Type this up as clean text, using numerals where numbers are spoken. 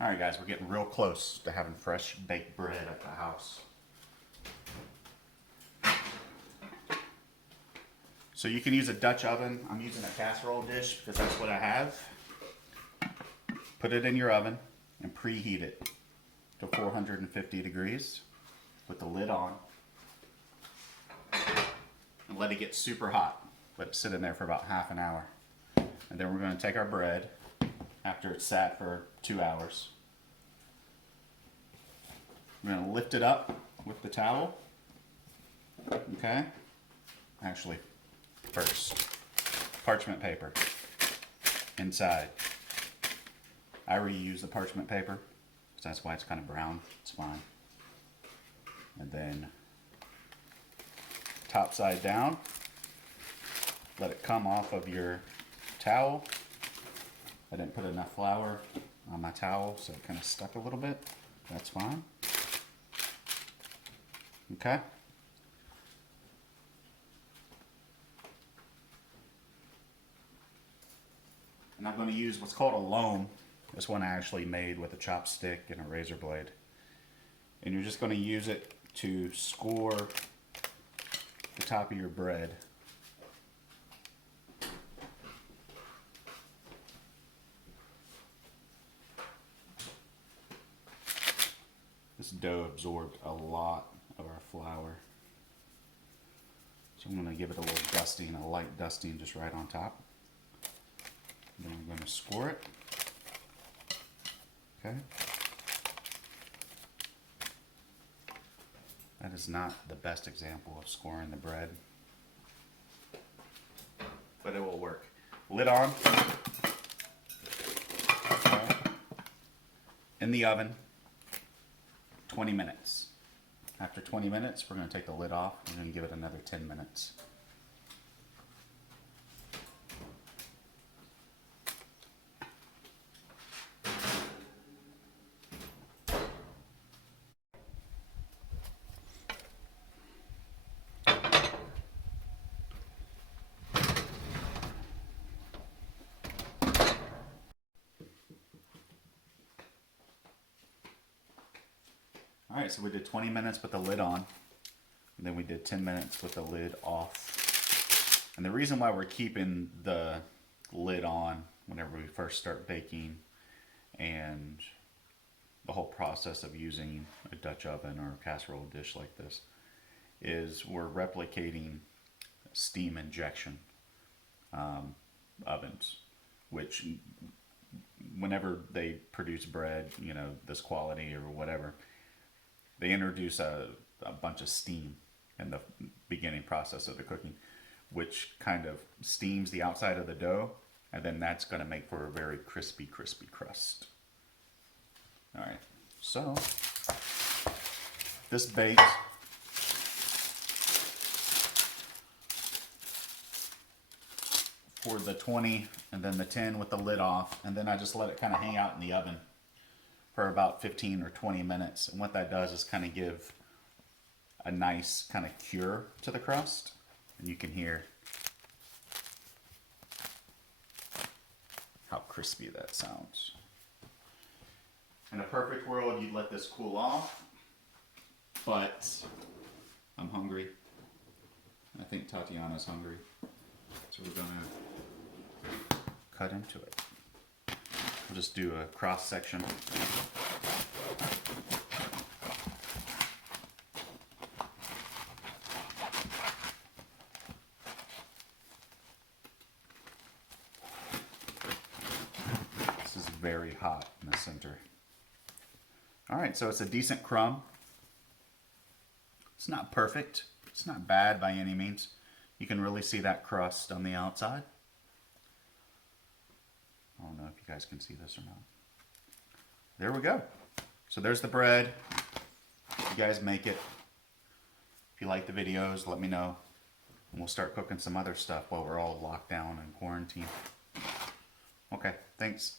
All right, guys, we're getting real close to having fresh baked bread at the house. So you can use a Dutch oven. I'm using a casserole dish because that's what I have. Put it in your oven and preheat it to 450 degrees with the lid on. And let it get super hot. Let it sit in there for about half an hour. And then we're going to take our bread after it's sat for 2 hours. We're going to lift it up with the towel. Okay? Actually, first, parchment paper inside. I reuse the parchment paper, so that's why it's kind of brown. It's fine. And then top side down. Let it come off of your towel. I didn't put enough flour on my towel, so it kind of stuck a little bit. That's fine. Okay. And I'm going to use what's called a loam. This one I actually made with a chopstick and a razor blade. And you're just going to use it to score the top of your bread. This dough absorbed a lot of our flour. So I'm going to give it a little dusting, a light dusting just right on top. Then I'm going to score it. Okay. That is not the best example of scoring the bread, but it will work. Lid on. Okay. In the oven. 20 minutes. After 20 minutes, we're going to take the lid off and then give it another 10 minutes. Alright, so we did 20 minutes with the lid on, and then we did 10 minutes with the lid off. And the reason why we're keeping the lid on whenever we first start baking, and the whole process of using a Dutch oven or a casserole dish like this, is we're replicating steam injection ovens, which whenever they produce bread, you know, this quality or whatever, they introduce a bunch of steam in the beginning process of the cooking, which kind of steams the outside of the dough, and then that's going to make for a very crispy crust. All right, so this bakes for the 20 and then the 10 with the lid off, and then I just let it kind of hang out in the oven for about 15 or 20 minutes. And what that does is kind of give a nice kind of cure to the crust. And you can hear how crispy that sounds. In a perfect world, you'd let this cool off, but I'm hungry. I think Tatiana's hungry. So we're gonna cut into it. We'll just do a cross section. This is very hot in the center. All right, so it's a decent crumb. It's not perfect. It's not bad by any means. You can really see that crust on the outside. I don't know if you guys can see this or not. There we go. So there's the bread. You guys make it. If you like the videos, let me know. And we'll start cooking some other stuff while we're all locked down and quarantined. Okay, thanks.